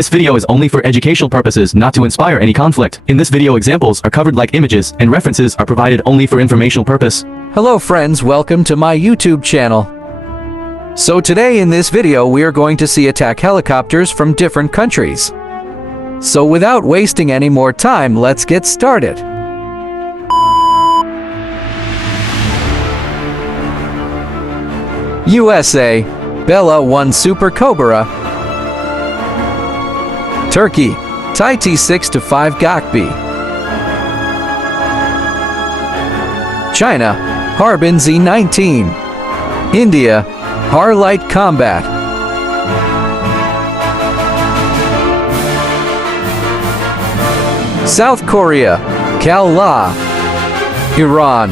This video is only for educational purposes, not to inspire any conflict. In this video, examples are covered like images, and references are provided only for informational purpose. Hello friends, welcome to my YouTube channel. So today in this video we are going to see attack helicopters from different countries. So without wasting any more time, let's get started. USA, Bella 1 Super Cobra. Turkey, Tai T6-5 Gakbi. China, Harbin Z-19. India, Har Light Combat. South Korea, Kal La. Iran,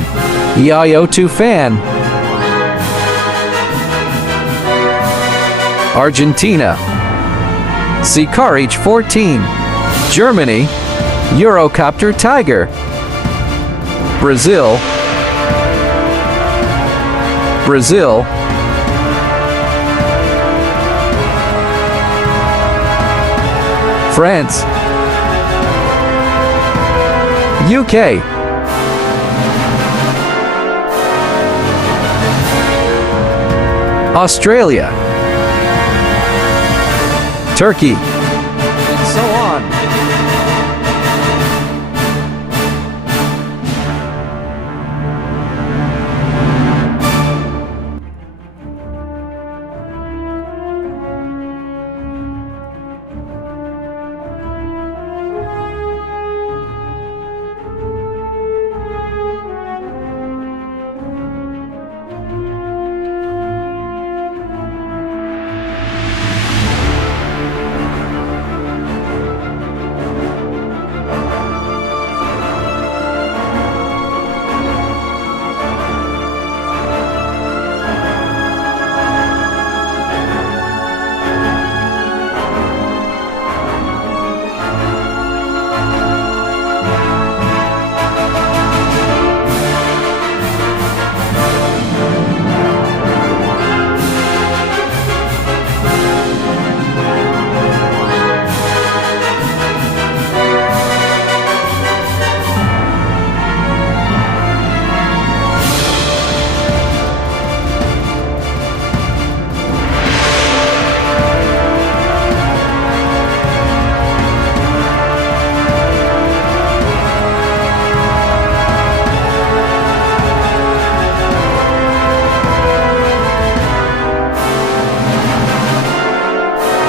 Yayo-2 Fan. Argentina, Sikar H-14. Germany, Eurocopter Tiger. Brazil, France, UK, Australia, Turkey, and so on.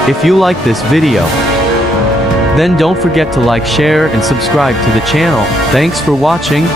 If you like this video, then don't forget to like, share, and subscribe to the channel. Thanks for watching.